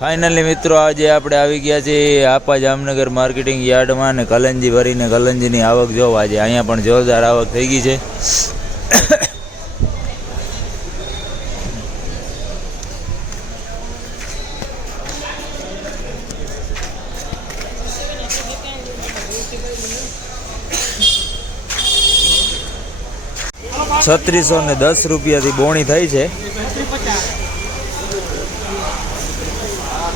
Finally મિત્રો, આજે આપણે આવી ગયા છીએ આપા જામનગર માર્કેટિંગ યાર્ડમાં ને કલંજી ભરીને કલંજીની આવક જોવા. આજે અહીંયા પણ જોરદાર આવક થઈ ગઈ છે. છત્રીસો ને દસ રૂપિયાથી બોણી થઈ છે.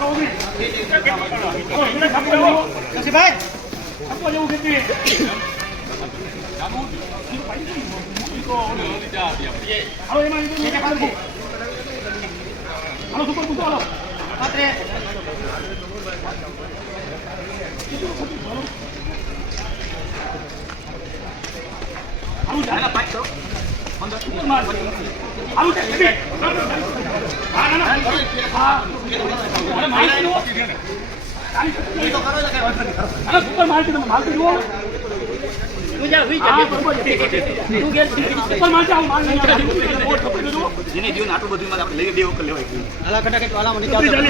માલ નહીં આવે. બોટ ખપી તો જુઓ. જેને જીવન આટલું બધું લઈ દેવું લેવાય ચાલીસ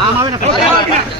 આવું ના.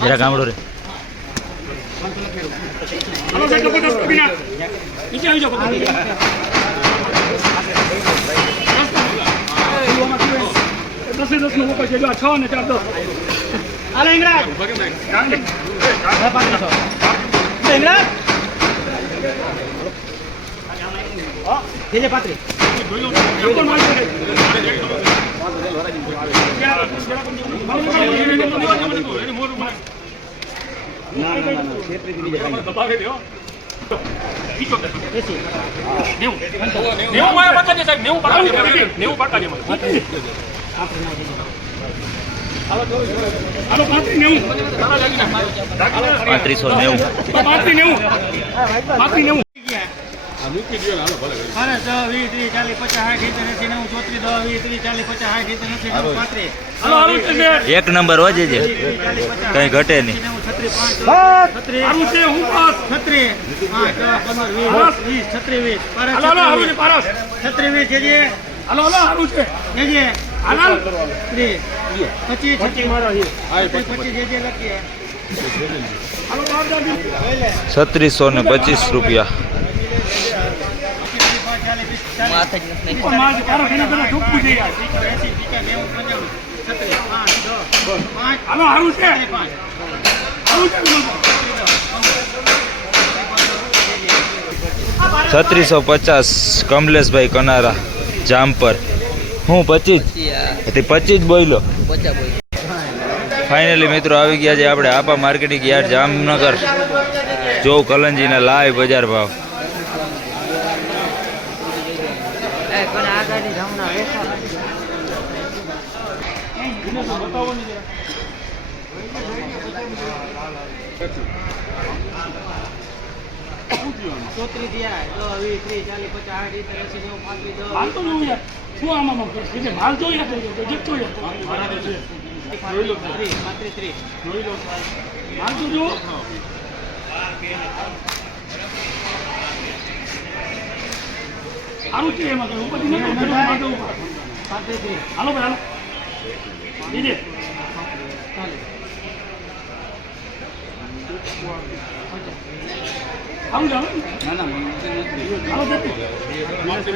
જરા ગામડો રે નીચે આવી જાઓ. દસ દસે નું વખત છે જો છ ને ચાર દસ. દબાવી દો. નેવું. નેવું માં પાકા છે સાહેબ, નેવું છે. નેવું પાંત્રીસ પાંત્રીસો નેવું. અરે દસ વીસ ત્રીસ ચાલીસ પચાસ સાઠ સિત્તેર એંસી નેવું ચોત્રીસ દસ વીસ ત્રીસ ચાલીસ પચાસ સાઠ સિત્તેર એંસી નેવું પાંત્રીસ. હાલો, હાલો, છે. એક નંબર વધે છે કઈ ઘટે નહીં. છત્રીસો ને પચીસ રૂપિયા. યાર. છત્રીસ પચાસ કમલેશભાઈ કનારા, જામપર. હું પચીસ. પચીસ બોલો ફાઇનલી મિત્રો આવી ગયા છે આપણે આપા માર્કેટિંગ યાર્ડ જામનગર. જો કલંજીના લાઈવ બજાર ભાવ. ચોત્રીસ થયા વીસ ત્રીસ ચાલીસ પચાસ સાઠ સિત્તેર એંસી નેવું પાંત્રીસ માલ તો. શું આમાં? એટલે માલ જોઈએ બજેટ જોઈએ. સારું છે, એમાં તો ઉપરથી નહીં હાલો ભાઈ હાલો બીજે આવું જાવ હાલો જતી એમાં જે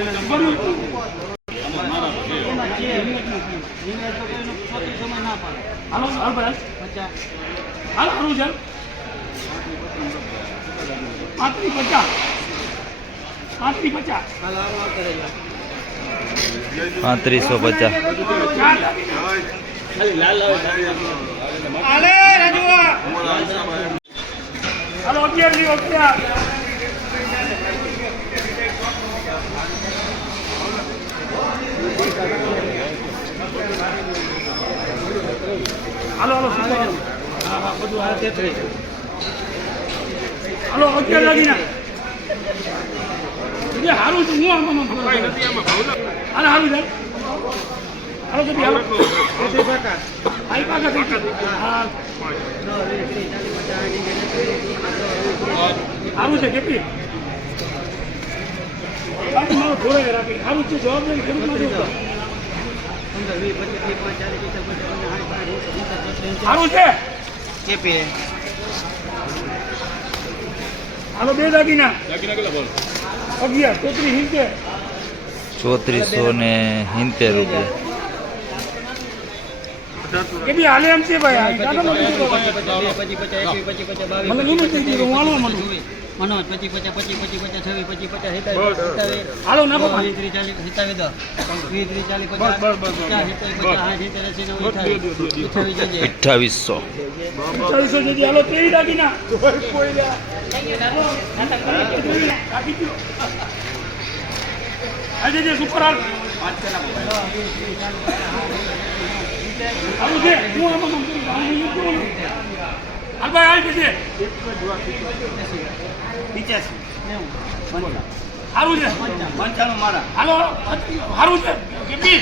હિંમત નથી. હિંમત તો કોઈનો ચોત્રીસ સમય ના પાડે. હાલો, હાલ ભાઈ. હાલ પચાસ પાંત્રીસ પચાસ. હાલ હાલો હાલે રાજુઆ. હાલો. અગિયારની દાગીના બીજે હારું છે હું આમાં આમાં ફરક હાલો હારું છે હાલો તો હાલો. આઈ પાકા. હા સારું છે કેટલી બાકી મારો ઘોડે રાખી સારું છે નથી સાઠ, સાઠ, સિત્તેર, ચોત્રીસ, સારું છે કેપી હાલો બે દાગીના અગિયાર ચોત્રીસ હિંચે ચોત્રીસો ને સિત્તેર રૂપિયા. કેટલી હાલે એમ છે ભાઈ મને ગમે તે દીધું, હું હાલો મને મનોજ પચી પચાસ પચીસ પચી પચાસ છવ્વી પચી પચાસ હાલો નાખો વીસ, ત્રીસ ચાલીસ સિત્તાવીસ દસ વીસ ત્રીસ ચાલીસ પચાસ પચાસ સિત્તાવીસ પચાસ સાઠ સિત્તેર એંસી નેવું અઠ્ઠાવીસ અઠ્ઠાવીસ જજે અઠ્ઠાવીસો ચાલીસો જેથી હાલો તેવી દાગીના રાખી આજે જે સુપર હાલ આવું છે હું આમાં કામ કરું આવું હાલભાઈ હાલ છે પિચ્યાસી સારું છે પંચાણું મારા હાલો. સારું છે કેટલી